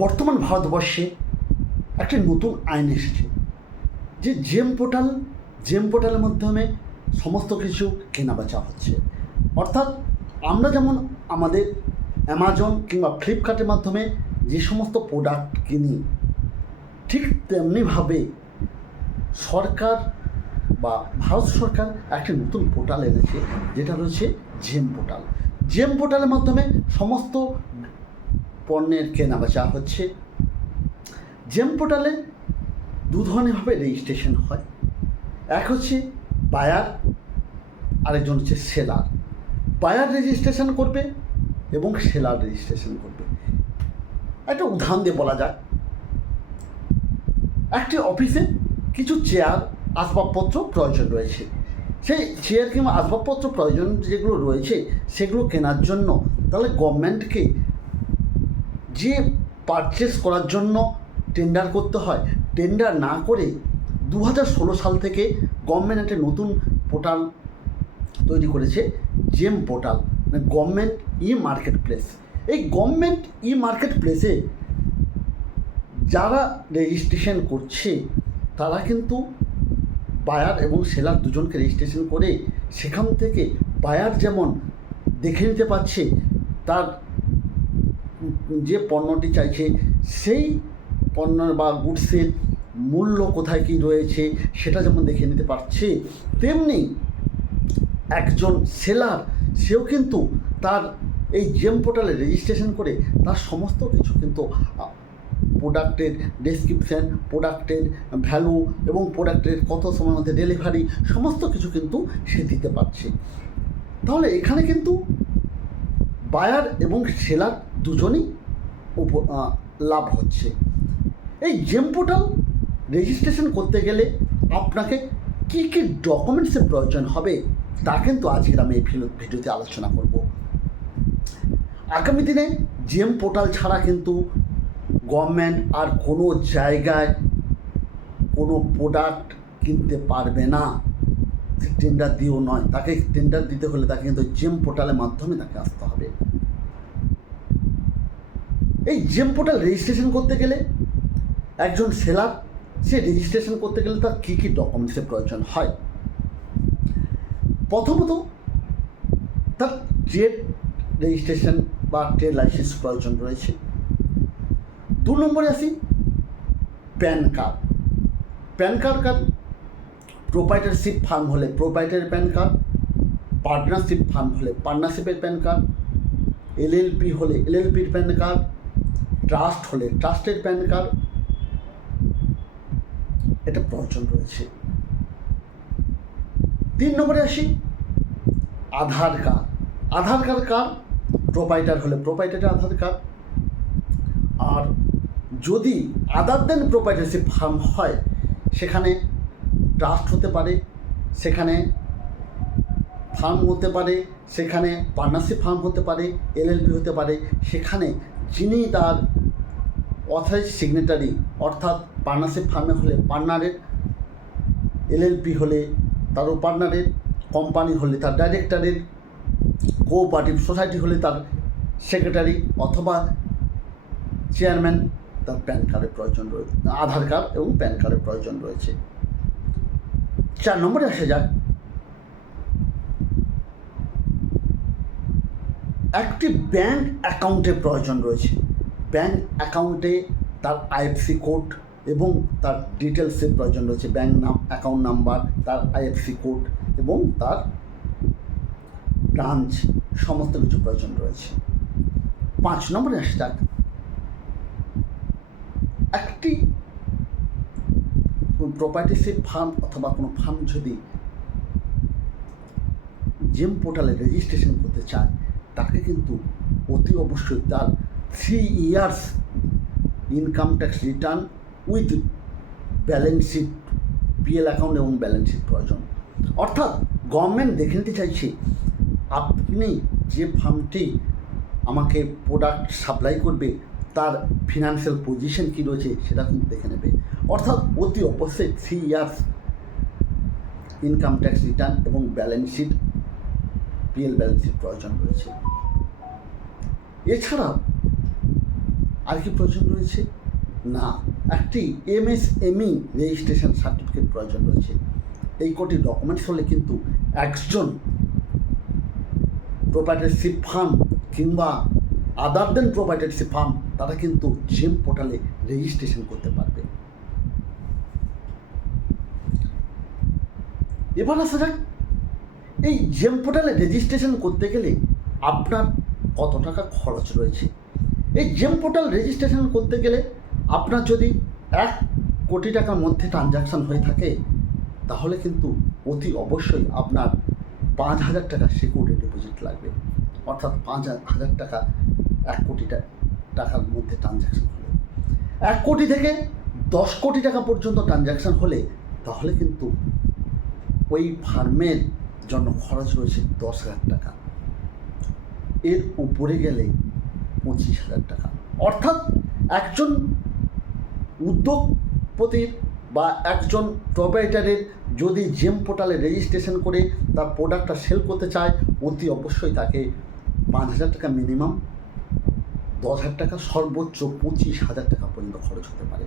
বর্তমান ভারতবর্ষে একটি নতুন আইন এসেছে যে জেম পোর্টালের মাধ্যমে সমস্ত কিছু কেনাবেচা হচ্ছে। অর্থাৎ আমরা যেমন আমাদের অ্যামাজন কিংবা ফ্লিপকার্টের মাধ্যমে যে সমস্ত প্রোডাক্ট কিনি, ঠিক তেমনিভাবে সরকার বা ভারত সরকার একটি নতুন পোর্টাল এনেছে, যেটা রয়েছে জেম পোর্টাল। জেম পোর্টালের মাধ্যমে সমস্ত পণ্যের কেনাবেচা হচ্ছে। জেম পোর্টালে দু ধরনেরভাবে রেজিস্ট্রেশন হয়। এক হচ্ছে বায়ার, আরেকজন হচ্ছে সেলার। বায়ার রেজিস্ট্রেশন করবে এবং সেলার রেজিস্ট্রেশন করবে। একটা উদাহরণ দিয়ে বলা যাক, একটি অফিসে কিছু চেয়ার আসবাবপত্র প্রয়োজন রয়েছে। সেই চেয়ার কিংবা আসবাবপত্র প্রয়োজন যেগুলো রয়েছে সেগুলো কেনার জন্য তাহলে গভর্নমেন্টকে যে পারচেস করার জন্য টেন্ডার করতে হয়, টেন্ডার না করে 2016 সাল থেকে গভর্নমেন্ট একটা নতুন পোর্টাল তৈরি করেছে, জেম পোর্টাল, মানে গভর্নমেন্ট ই মার্কেট প্লেস। এই গভর্নমেন্ট ই মার্কেট প্লেসে যারা রেজিস্ট্রেশন করছে তারা কিন্তু বায়ার এবং সেলার দুজনকে রেজিস্ট্রেশন করে সেখান থেকে বায়ার যেমন দেখে নিতে পারছে তার যে পণ্যটি চাইছে সেই পণ্য বা গুডসের মূল্য কোথায় কী রয়েছে সেটা যেমন দেখে নিতে পারছে, তেমনি একজন সেলার সেও কিন্তু তার এই জেম পোর্টালে রেজিস্ট্রেশন করে তার সমস্ত কিছু কিন্তু প্রোডাক্টের ডেসক্রিপশান, প্রোডাক্টের ভ্যালু এবং প্রোডাক্টের কত সময়ের মধ্যে ডেলিভারি সমস্ত কিছু কিন্তু সে দিতে পারছে। তাহলে এখানে কিন্তু বায়ার এবং সেলার দুজনই লাভ হচ্ছে। এই জেম পোর্টাল রেজিস্ট্রেশন করতে গেলে আপনাকে কী কী ডকুমেন্টসের প্রয়োজন হবে তা কিন্তু আজকের আমি এই ভিডিওতে আলোচনা করব। আগামী দিনে জেম পোর্টাল ছাড়া কিন্তু গভর্নমেন্ট আর কোনো জায়গায় কোনো প্রোডাক্ট কিনতে পারবে না, টেন্ডার দিয়েও নয়। তাকে টেন্ডার দিতে হলে তাকে কিন্তু জেম পোর্টালের মাধ্যমে তাকে আসতে হবে। এই জেম পোর্টাল রেজিস্ট্রেশন করতে গেলে একজন সেলার সে রেজিস্ট্রেশন করতে গেলে তার কী কী ডকুমেন্টসের প্রয়োজন হয়। প্রথমত তার ট্রেড রেজিস্ট্রেশন বা ট্রেড লাইসেন্স প্রয়োজন রয়েছে। 2 নম্বরে আসি pan card. Pan card proprietorship farm হলে প্রোপাইটারের প্যান কার্ড, পার্টনারশিপ ফার্ম হলে পার্টনারশিপের প্যান কার্ড, এলএলপি হলে এলএলপির প্যান কার্ড, ট্রাস্ট হলে ট্রাস্টের প্যান কার্ড, এটা প্রয়োজন রয়েছে। 3 নম্বরে আসি আধার কার্ড। আধার কার্ড প্রোপাইটার হলে প্রোপাইটারের আধার কার্ড, আর যদি আদার দেন প্রোপাইটারশিপ ফার্ম হয় সেখানে ট্রাস্ট হতে পারে, সেখানে ফার্ম হতে পারে, সেখানে পার্টনারশিপ ফার্ম হতে পারে, এলএলপি হতে পারে। সেখানে যিনি তার অথরাইজ সিগনেটারি, অর্থাৎ পার্টনারশিপ ফার্মে হলে পার্টনারের, এলএলপি হলে তারও পার্টনারের, কোম্পানি হলে তার ডাইরেক্টরের, কোঅপারেটিভ সোসাইটি হলে তার সেক্রেটারি অথবা চেয়ারম্যান, তার প্যান কার্ডের প্রয়োজন রয়েছে, আধার কার্ড এবং প্যান কার্ডের প্রয়োজন রয়েছে। 4 নম্বরে আসা যাক, একটি ব্যাঙ্ক অ্যাকাউন্টের প্রয়োজন রয়েছে। ব্যাঙ্ক অ্যাকাউন্টে তার আইএফসি কোড এবং তার ডিটেলসের প্রয়োজন রয়েছে। ব্যাঙ্ক নাম, অ্যাকাউন্ট নাম্বার, তার আইএফসি কোড এবং তার ব্রাঞ্চ সমস্ত কিছু প্রয়োজন রয়েছে। 5 নম্বরে আসা যাক, একটি প্রপার্টিশিপ ফার্ম অথবা কোনো ফার্ম যদি জেম পোর্টালে রেজিস্ট্রেশন করতে চায় তাকে কিন্তু অতি অবশ্যই তার 3 years income tax return with balance sheet, PL account এবং ব্যালেন্স শিট প্রয়োজন। অর্থাৎ গভর্নমেন্ট দেখে নিতে চাইছে আপনি যে ফার্মটি আমাকে প্রোডাক্ট সাপ্লাই করবে তার ফিনান্সিয়াল পজিশন কী রয়েছে সেটা কিন্তু দেখে নেবে। অর্থাৎ অতি অবশ্যই 3 ইয়ার্স ইনকাম ট্যাক্স রিটার্ন এবং balance sheet, PL balance sheet প্রয়োজন রয়েছে। এছাড়াও আর কি প্রয়োজন রয়েছে? না, একটি এমএসএমই রেজিস্ট্রেশন সার্টিফিকেট প্রয়োজন রয়েছে। এই কটি ডকুমেন্টস হলে কিন্তু একজন প্রোপ্রাইটারশিপ ফার্ম কিংবা আদার দেন প্রোপ্রাইটারশিপ ফার্ম তারা কিন্তু জেম পোর্টালে রেজিস্ট্রেশন করতে পারবে। এবার আসা যাক, এই জেম পোর্টালে রেজিস্ট্রেশন করতে গেলে আপনার কত টাকা খরচ রয়েছে। এই জেম পোর্টাল রেজিস্ট্রেশন করতে গেলে আপনার যদি 1 কোটি টাকার মধ্যে ট্রানজাকশান হয়ে থাকে তাহলে কিন্তু অতি অবশ্যই আপনার 5,000 টাকা সিকিউরিটি ডিপোজিট লাগবে। অর্থাৎ 5,000 টাকা 1 কোটি টাকার মধ্যে ট্রানজাকশান হলে, 1 কোটি থেকে 10 কোটি টাকা পর্যন্ত ট্রানজাকশান হলে তাহলে কিন্তু ওই ফার্মের জন্য খরচ রয়েছে 10,000 টাকা। এর উপরে গেলে 25,000 টাকা। অর্থাৎ একজন উদ্যোগপতির বা একজন প্রোপ্রাইটারের যদি জেম পোর্টালে রেজিস্ট্রেশন করে তার প্রোডাক্টটা সেল করতে চায় অতি অবশ্যই তাকে 5,000 টাকা মিনিমাম, 10,000 টাকা সর্বোচ্চ 25,000 টাকা পর্যন্ত খরচ হতে পারে।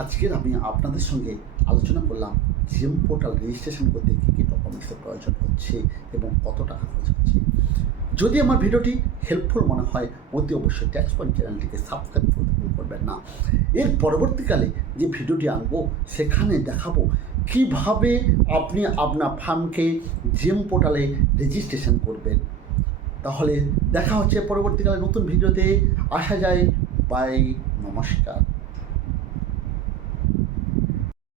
আজকের আমি আপনাদের সঙ্গে আলোচনা করলাম জেম পোর্টাল রেজিস্ট্রেশন করতে কী কী ডকুমেন্টসের প্রয়োজন হচ্ছে এবং কত টাকা খরচ হচ্ছে। যদি আমার ভিডিওটি হেল্পফুল মনে হয় অতি অবশ্যই ট্যাক্স পয়েন্ট চ্যানেলটিকে সাবস্ক্রাইব করতে ভুল করবেন না। এর পরবর্তীকালে যে ভিডিওটি আনবো সেখানে দেখাবো কিভাবে আপনি আপনার ফার্মকে জেম পোর্টালে রেজিস্ট্রেশন করবেন। তাহলে দেখা হচ্ছে পরবর্তীকালে নতুন ভিডিওতে। আসা যায়। বাই, নমস্কার।